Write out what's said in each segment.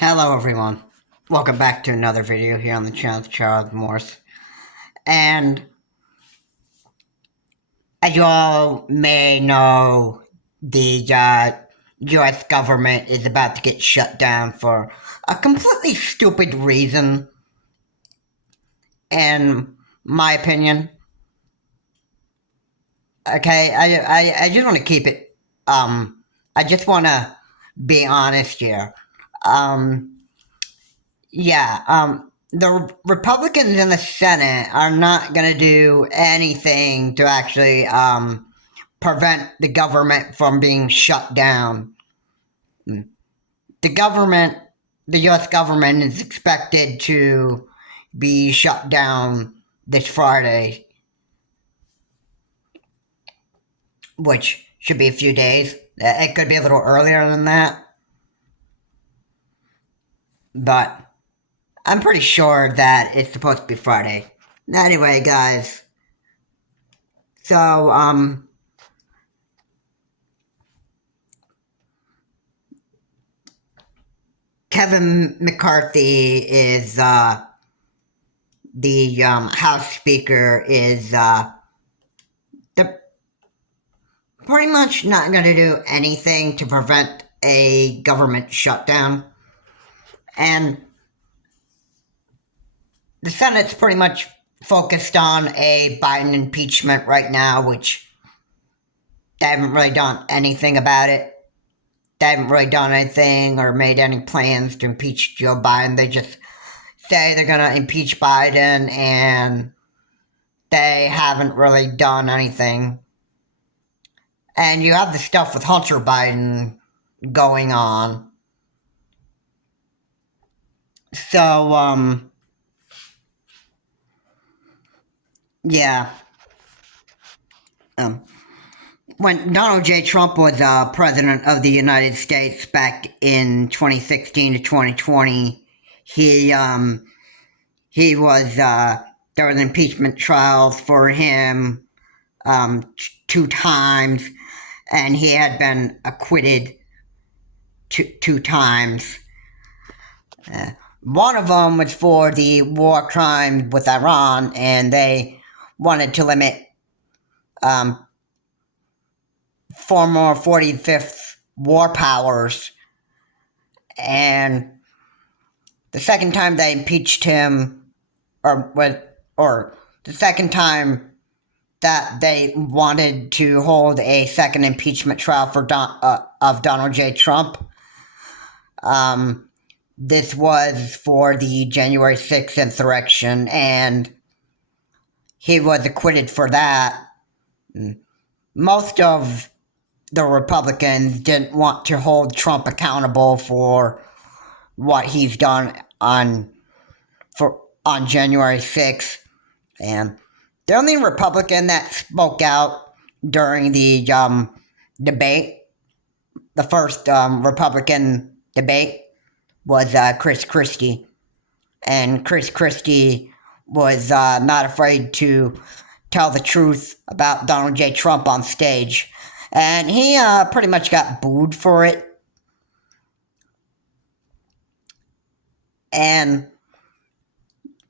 Hello everyone, welcome back to another video here on the channel of Charles Morse. And as you all may know, the US government is about to get shut down for a completely stupid reason, in my opinion. Okay, I just want to keep it, I just want to be honest here. Um, the Republicans in the Senate are not going to do anything to actually prevent the government from being shut down. The government, the U.S. government, is expected to be shut down this Friday, which should be a few days. It could be a little earlier than that, but I'm pretty sure that it's supposed to be Friday. Anyway, guys, so, Kevin McCarthy is, the, House Speaker is, they're pretty much not going to do anything to prevent a government shutdown. And the Senate's pretty much focused on a Biden impeachment right now, which they haven't really done anything about it. They haven't really done anything or made any plans to impeach Joe Biden. They just say they're going to impeach Biden, and they haven't really done anything. And you have the stuff with Hunter Biden going on. So, yeah. When Donald J. Trump was president of the United States back in 2016 to 2020, he was, there was impeachment trials for him, 2 times, and he had been acquitted two times. One of them was for the war crime with Iran, and they wanted to limit, former 45th war powers. And the second time they impeached him, or the second time that they wanted to hold a second impeachment trial for of Donald J. Trump, this was for the January 6th insurrection, and he was acquitted for that. Most of the Republicans didn't want to hold Trump accountable for what he's done on January 6th. And the only Republican that spoke out during the debate, the first Republican debate, was Chris Christie. And Chris Christie was not afraid to tell the truth about Donald J. Trump on stage. And he pretty much got booed for it. And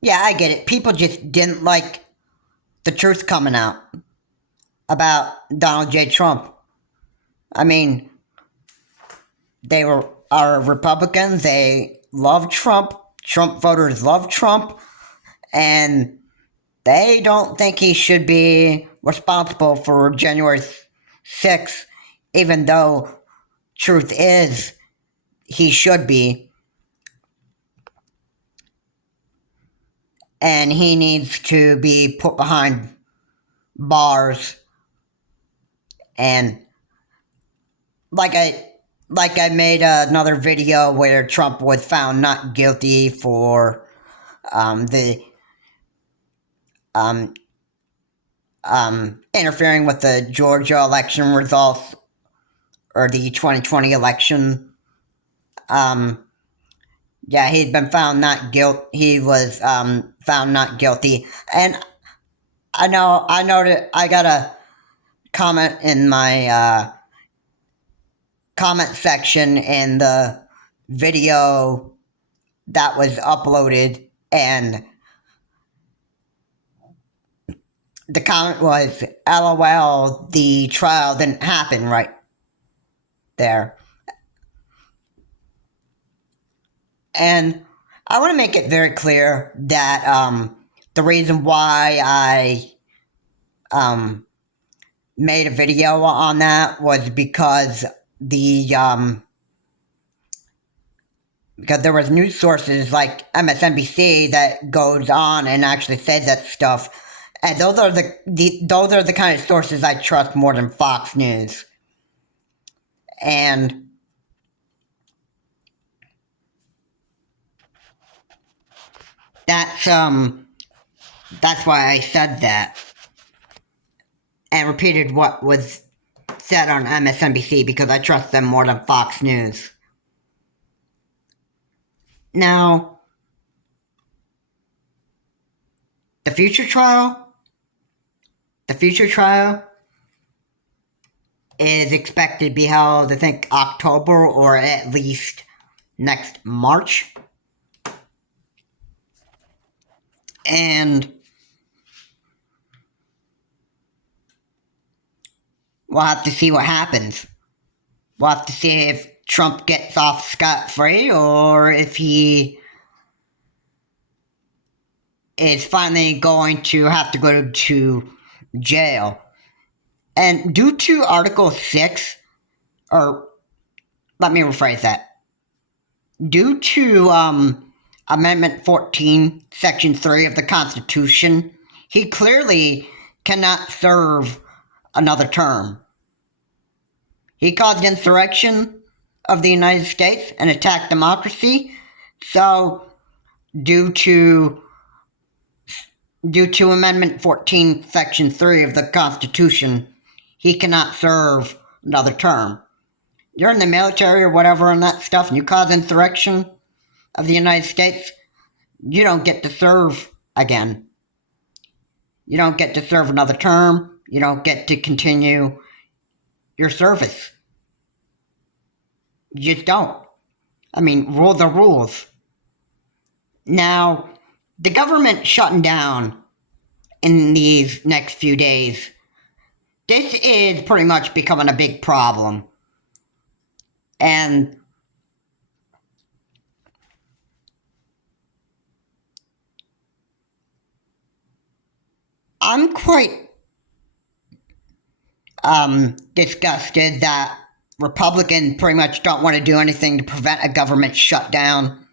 yeah, I get it. People just didn't like the truth coming out about Donald J. Trump. I mean, they are Republicans. They love Trump. Trump voters love Trump. And they don't think he should be responsible for January 6th, even though truth is he should be. And he needs to be put behind bars. And like I made another video where Trump was found not guilty for interfering with the Georgia election results, or the 2020 election. Yeah, he'd been found not guilty. He was found not guilty, and I know that I got a comment in my comment section in the video that was uploaded, and the comment was, LOL, the trial didn't happen right there. And I want to make it very clear that the reason why I made a video on that was because because there was news sources like MSNBC that goes on and actually says that stuff, and those are the kind of sources I trust more than Fox News. And that's why I said that and repeated what was said on MSNBC, because I trust them more than Fox News. Now, the future trial is expected to be held, I think, October or at least next March. And we'll have to see what happens. We'll have to see if Trump gets off scot-free or if he is finally going to have to go to jail. And due to Article 6, or let me rephrase that. Due to Amendment 14, Section 3 of the Constitution, he clearly cannot serve another term. He caused insurrection of the United States and attacked democracy, so due to Amendment 14, Section 3 of the Constitution, he cannot serve another term. You're in the military or whatever and that stuff, and you cause insurrection of the United States, you don't get to serve again. You don't get to serve another term. You don't get to continue your service. You just don't. I mean, rule the rules. Now, the government shutting down in these next few days, this is pretty much becoming a big problem. And I'm quite disgusted that Republicans pretty much don't want to do anything to prevent a government shutdown.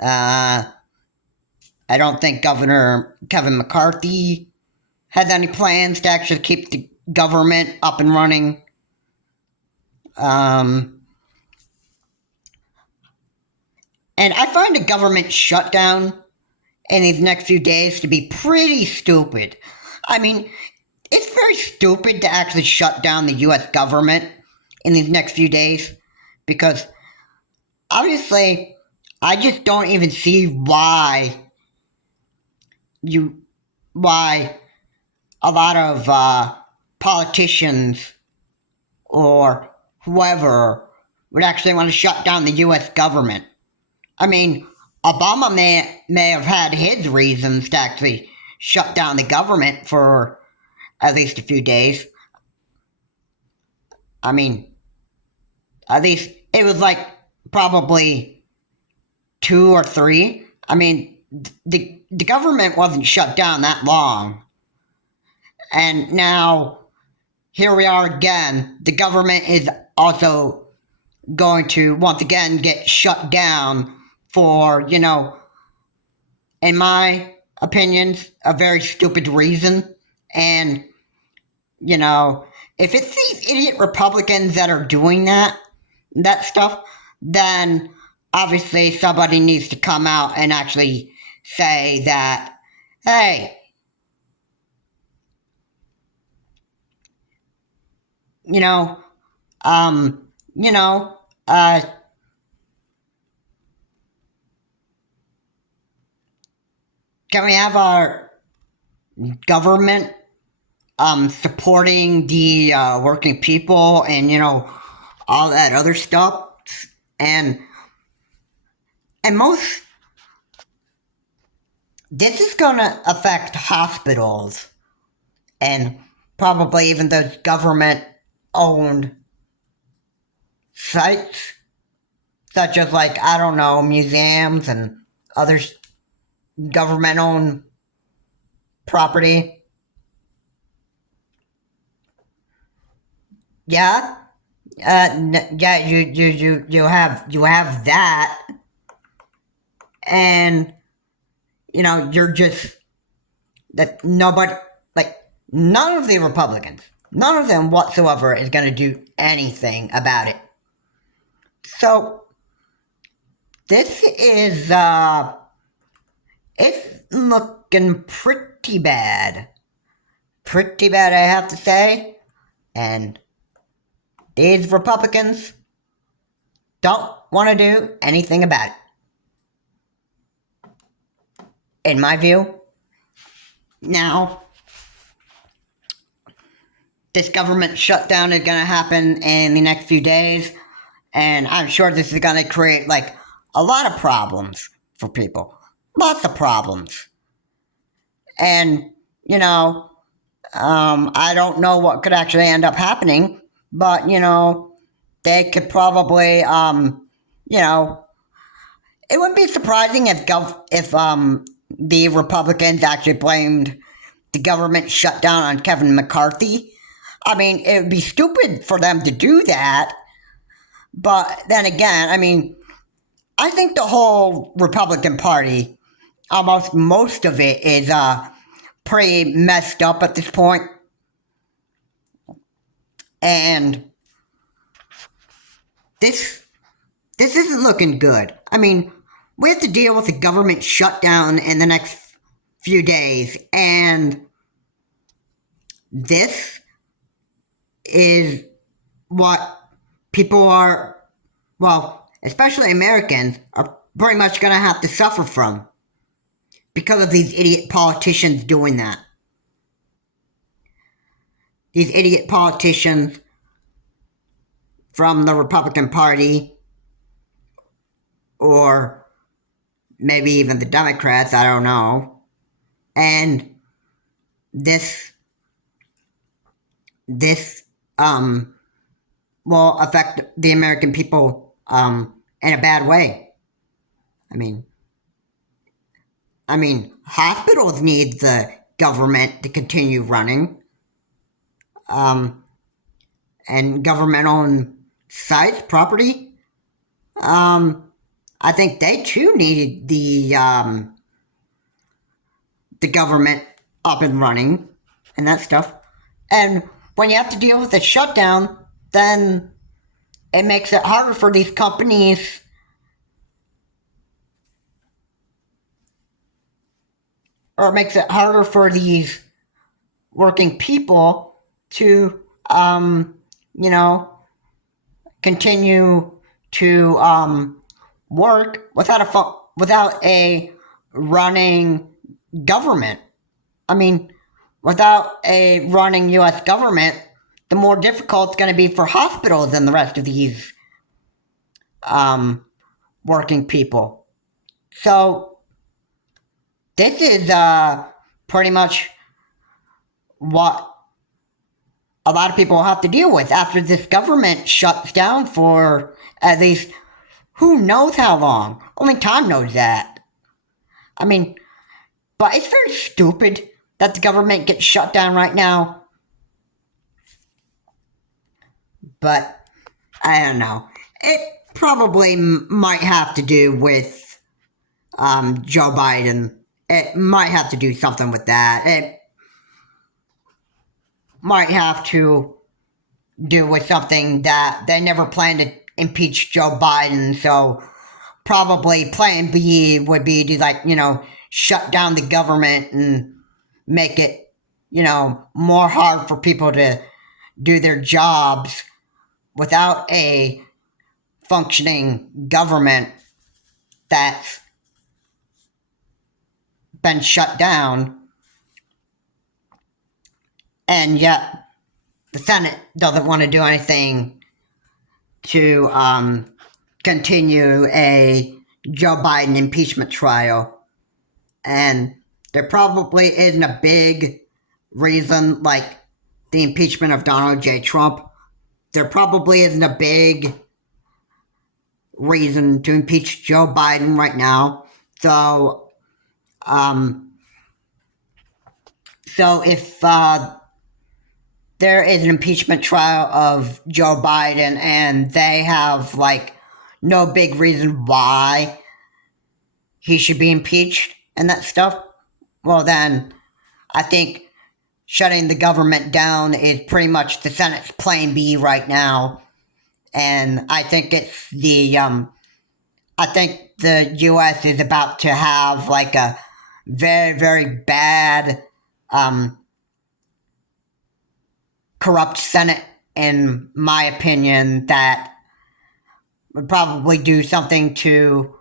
I don't think Governor Kevin McCarthy has any plans to actually keep the government up and running. And I find a government shutdown in these next few days to be pretty stupid. I mean, it's very stupid to actually shut down the U.S. government in these next few days, because obviously I just don't even see why a lot of politicians or whoever would actually want to shut down the U.S. government. I mean, Obama may have had his reasons to actually shut down the government for at least a few days. I mean, at least it was like probably 2 or 3. I mean, the government wasn't shut down that long. And now, here we are again. The government is also going to, once again, get shut down for, in my opinions, a very stupid reason. And, if it's these idiot Republicans that are doing that stuff, then obviously somebody needs to come out and actually say that, hey, can we have our government supporting the working people and, all that other stuff? And most this is going to affect hospitals and probably even those government owned sites, such as, like, I don't know, museums and other government owned property. Yeah. Yeah, you have that, and you're just that nobody, like, none of the Republicans, none of them whatsoever is going to do anything about it. So this is it's looking pretty bad, I have to say, and these Republicans don't want to do anything about it. In my view, now, this government shutdown is going to happen in the next few days, and I'm sure this is going to create, like, a lot of problems for people. Lots of problems. And, I don't know what could actually end up happening, but, they could probably, it wouldn't be surprising if the Republicans actually blamed the government shutdown on Kevin McCarthy. I mean, it would be stupid for them to do that. But then again, I mean, I think the whole Republican Party, almost most of it, is pretty messed up at this point. And this isn't looking good. I mean, we have to deal with the government shutdown in the next few days, and this is what people are, well, especially Americans, are pretty much going to have to suffer from because of these idiot politicians doing that. These idiot politicians from the Republican Party, or maybe even the Democrats, I don't know. And this will affect the American people in a bad way. I mean, hospitals need the government to continue running, and government-owned sites, property. I think they too need the government up and running and that stuff. And when you have to deal with a shutdown, then it makes it harder for these companies or it makes it harder for these working people to, continue to work without a running government. I mean, without a running U.S. government, the more difficult it's going to be for hospitals and the rest of these working people. So this is pretty much what a lot of people will have to deal with after this government shuts down for at least who knows how long. Only time knows that. I mean, but it's very stupid that the government gets shut down right now. But I don't know. It probably might have to do with Joe Biden. It might have to do something with that. It might have to do with something that they never planned to impeach Joe Biden, so probably plan B would be to, shut down the government and make it, more hard for people to do their jobs without a functioning government that's been shut down. And yet the Senate doesn't want to do anything to continue a Joe Biden impeachment trial. And there probably isn't a big reason like the impeachment of Donald J. Trump. There probably isn't a big reason to impeach Joe Biden right now. So, if there is an impeachment trial of Joe Biden and they have like no big reason why he should be impeached and that stuff, well then I think shutting the government down is pretty much the Senate's plan B right now. And I think it's I think the U.S. is about to have like a very, very bad, corrupt Senate, in my opinion, that would probably do something to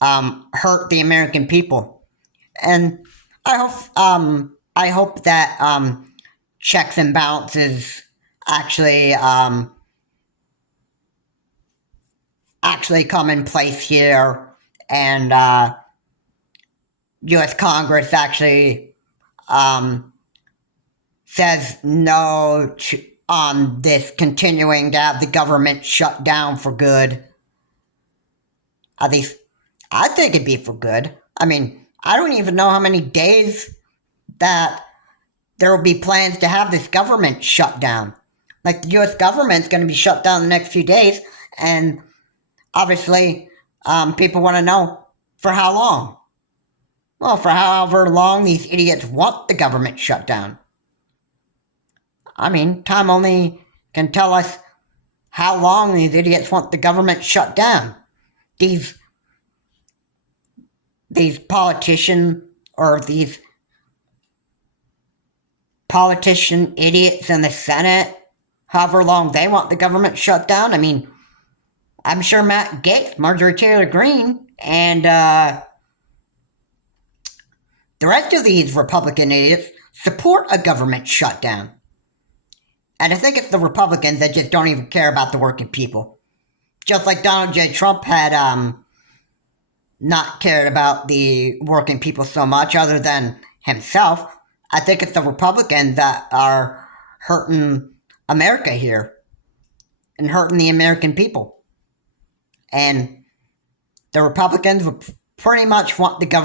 hurt the American people. And I hope that checks and balances actually come in place here, and U.S. Congress actually says no on this continuing to have the government shut down for good. At least, I think it'd be for good. I mean, I don't even know how many days that there will be plans to have this government shut down. Like, the U.S. government's going to be shut down the next few days, and obviously, people want to know for how long. Well, for however long these idiots want the government shut down. I mean, time only can tell us how long these idiots want the government shut down. These politician idiots in the Senate, however long they want the government shut down. I mean, I'm sure Matt Gaetz, Marjorie Taylor Greene, and the rest of these Republican idiots support a government shutdown. And I think it's the Republicans that just don't even care about the working people. Just like Donald J. Trump had not cared about the working people so much other than himself. I think it's the Republicans that are hurting America here and hurting the American people. And the Republicans would pretty much want the government